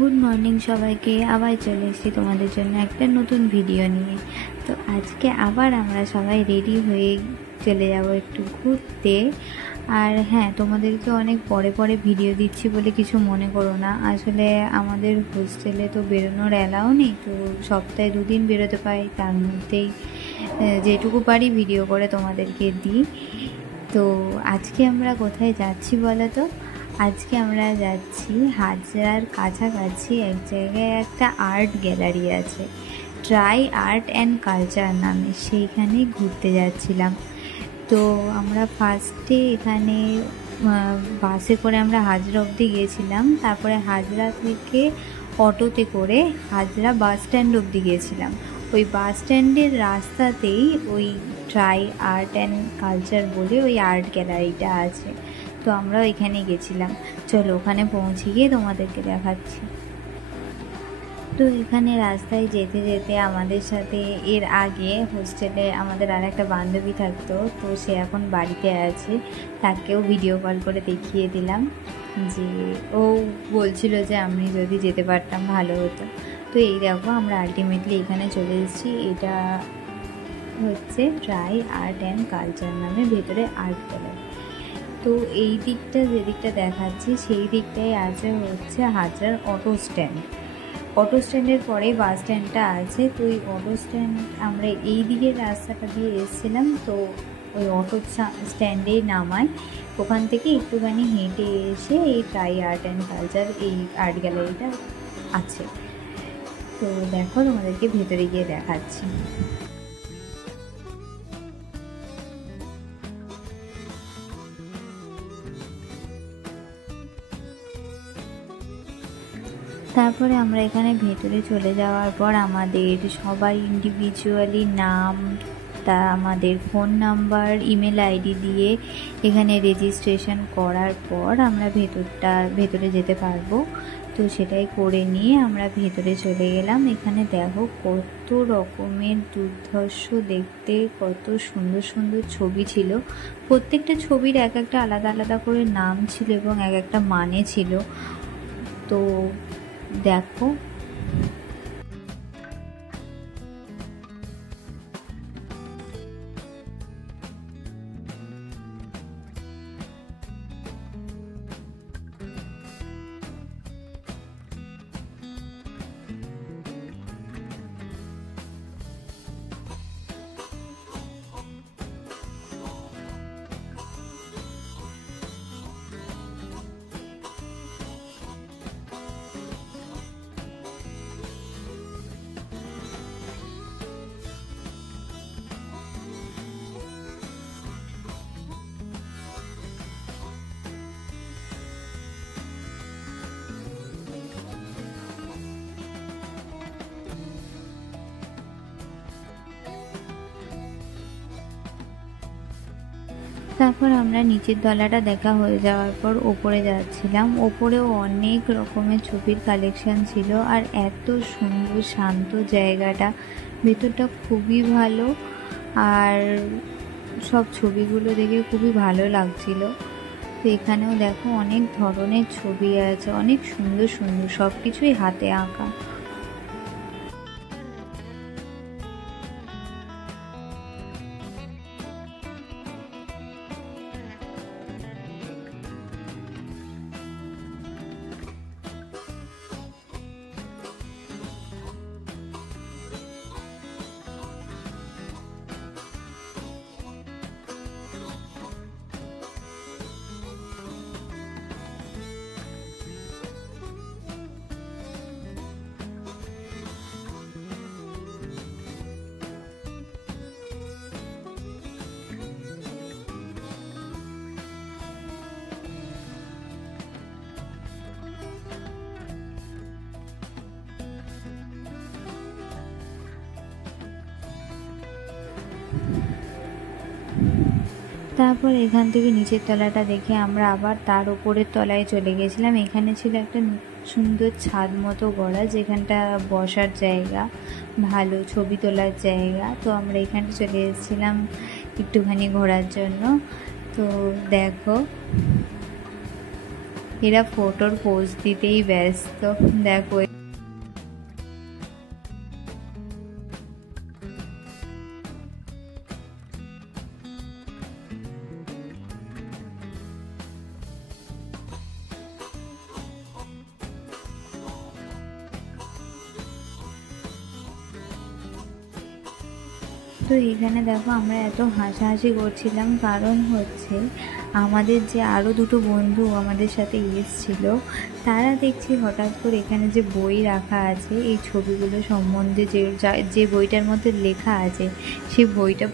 Good morning সবাইকে। আবার চলে এসেছি তোমাদের জন্য একটা নতুন ভিডিও নিয়ে। তো আজকে আবার আমরা সবাই রেডি হয়ে চলে যাব একটু ঘুরতে। আর হ্যাঁ, তোমাদেরকে অনেক পরে পরে ভিডিও দিচ্ছি বলে কিছু মনে করো না। আসলে আমাদের হোস্টেলে তো বেরোনোর অ্যালাউ নেই, তো সপ্তাহে 2 দিন বেরোতে পারি, তার মধ্যেই যেটুকু পারি ভিডিও করে তোমাদেরকে দিই। তো আজকে আমরা কোথায় যাচ্ছি বলো তো? আজকে আমরা যাচ্ছি হাজরার কাছাকাছি এক জায়গায় একটা আর্ট গ্যালারি আছে, ট্রাই আর্ট অ্যান্ড কালচার নামে, সেইখানে ঘুরতে যাচ্ছিলাম। তো আমরা ফার্স্টে এখানে বাসে করে আমরা হাজরা অবধি গিয়েছিলাম, তারপরে হাজরা থেকে অটোতে করে হাজরা বাস স্ট্যান্ড অবধি গিয়েছিলাম। ওই বাস স্ট্যান্ডের রাস্তাতেই ওই ট্রাই আর্ট অ্যান্ড কালচার বলে ওই আর্ট গ্যালারিটা আছে। তো আমরা ওইখানে গেছিলাম। চলো ওখানে পৌঁছে গিয়ে তোমাদেরকে দেখাচ্ছি। তো এখানে রাস্তায় যেতে যেতে আমাদের সাথে এর আগে হোস্টেলে আমাদের আর একটা বান্ধবী থাকতো, তো সে এখন বাড়িতে আছে, তাকেও ভিডিও কল করে দেখিয়ে দিলাম যে ও বলছিল যে আমি যদি যেতে পারতাম ভালো হতো। তো এই দেখো আমরা আলটিমেটলি এখানে চলে এসেছি। এটা হচ্ছে ট্রাই আর্ট অ্যান্ড কালচার নামে ভেতরে আর্ট গ্যালারি। তো এই দিকটা যে দিকটা দেখাচ্ছি সেই দিকটাই আছে হচ্ছে হাজরার অটো স্ট্যান্ড। অটো স্ট্যান্ডের পরেই বাস স্ট্যান্ডটা আছে। তো ওই অটো স্ট্যান্ড আমরা এই দিকের রাস্তাটা দিয়ে এসেছিলাম, তো ওই অটো স্ট্যান্ডেই নামায়। ওখান থেকে একটুখানি হেঁটে এসে এই ট্রাই আর্ট অ্যান্ড কালচার এই আর্ট গ্যালারিটা আছে। তো দেখো তোমাদেরকে ভেতরে গিয়ে দেখাচ্ছি। তারপরে আমরা এখানে ভেতরে চলে যাওয়ার পর আমাদের সবাই ইন্ডিভিজুয়ালি নাম, তা আমাদের ফোন নাম্বার, ইমেল আইডি দিয়ে এখানে রেজিস্ট্রেশন করার পর আমরা ভেতরে যেতে পারবো। তো সেটাই করে নিয়ে আমরা ভেতরে চলে গেলাম। এখানে দেখো কত রকমের দুর্ধর্ষ দেখতে, কত সুন্দর সুন্দর ছবি ছিল। প্রত্যেকটা ছবির এক একটা আলাদা আলাদা করে নাম ছিল এবং এক একটা মানে ছিল। তো দেখো তারপর আমরা নিচের তলাটা দেখা হয়ে যাওয়ার পর ওপরে যাচ্ছিলাম। ওপরেও অনেক রকমের ছবির কালেকশন ছিল, আর এত সুন্দর শান্ত জায়গাটা, ভেতরটা খুবই ভালো। আর সব ছবিগুলো দেখে খুবই ভালো লাগছিল। তো এখানেও দেখো অনেক ধরনের ছবি আছে, অনেক সুন্দর সুন্দর, সব কিছুই হাতে আঁকা। তারপর এখান থেকে নিচের তলাটা দেখে আমরা আবার তার উপরের তলায় চলে গেছিলাম। এখানে ছিল একটা সুন্দর ছাদ মতো গড়া, যেখানটা বসার জায়গা, ভালো ছবি তোলার জায়গা। তো আমরা এখানে চলে এসেছিলাম একটুখানি ঘোরার জন্য। তো দেখো এরা ফটোর পোজ দিতেই ব্যস্ত। দেখো তো এখানে দেখো আমরা এত হাসাহাসি করছিলাম, কারণ হচ্ছে আমাদের যে আরও দুটো বন্ধু আমাদের সাথে এসেছিল, তারা দেখছি হঠাৎ করে এখানে যে বই রাখা আছে এই ছবিগুলো সম্বন্ধে যে বইটার মধ্যে লেখা আছে সেই বইটা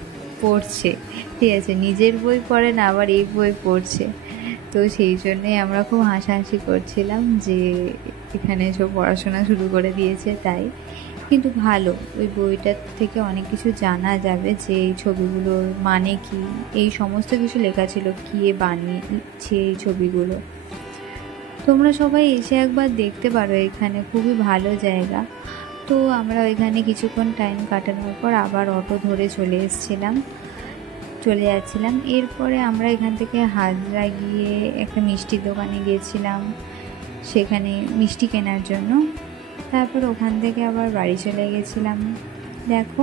পড়ছে। ঠিক আছে, নিজের বই পড়ে না, আবার এই বই পড়ছে। তো সেই জন্যেই আমরা খুব হাসাহাসি করছিলাম যে এখানে সব পড়াশোনা শুরু করে দিয়েছে তাই। কিন্তু ভালো, ওই বইটার থেকে অনেক কিছু জানা যাবে যে এই ছবিগুলোর মানে কি, এই সমস্ত কিছু লেখা ছিল, কে বানিয়েছে এই ছবিগুলো। তোমরা সবাই এসে একবার দেখতে পারো, এখানে খুবই ভালো জায়গা। তো আমরা ওইখানে কিছুক্ষণ টাইম কাটানোর পর আবার অটো ধরে চলে যাচ্ছিলাম। এরপরে আমরা এখান থেকে হাজরা গিয়ে একটা মিষ্টির দোকানে গিয়েছিলাম, সেখানে মিষ্টি কেনার জন্য। তারপর ওখান থেকে আবার বাড়ি চলে গেছিলাম। দেখো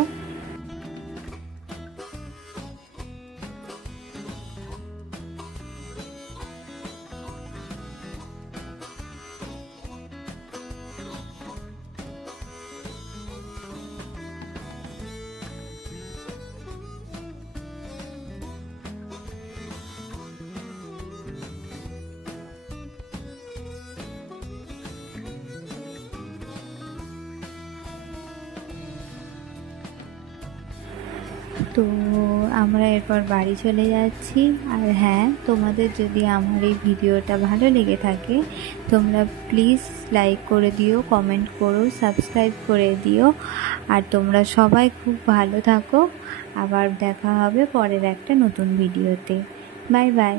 তো আমরা এরপর বাড়ি চলে যাচ্ছি। আর হ্যাঁ, তোমাদের যদি আমার এই ভিডিওটা ভালো লেগে থাকে তোমরা প্লিজ লাইক করে দিও, কমেন্ট করো, সাবস্ক্রাইব করে দিও। আর তোমরা সবাই খুব ভালো থাকো। আবার দেখা হবে পরের একটা নতুন ভিডিওতে। Bye bye.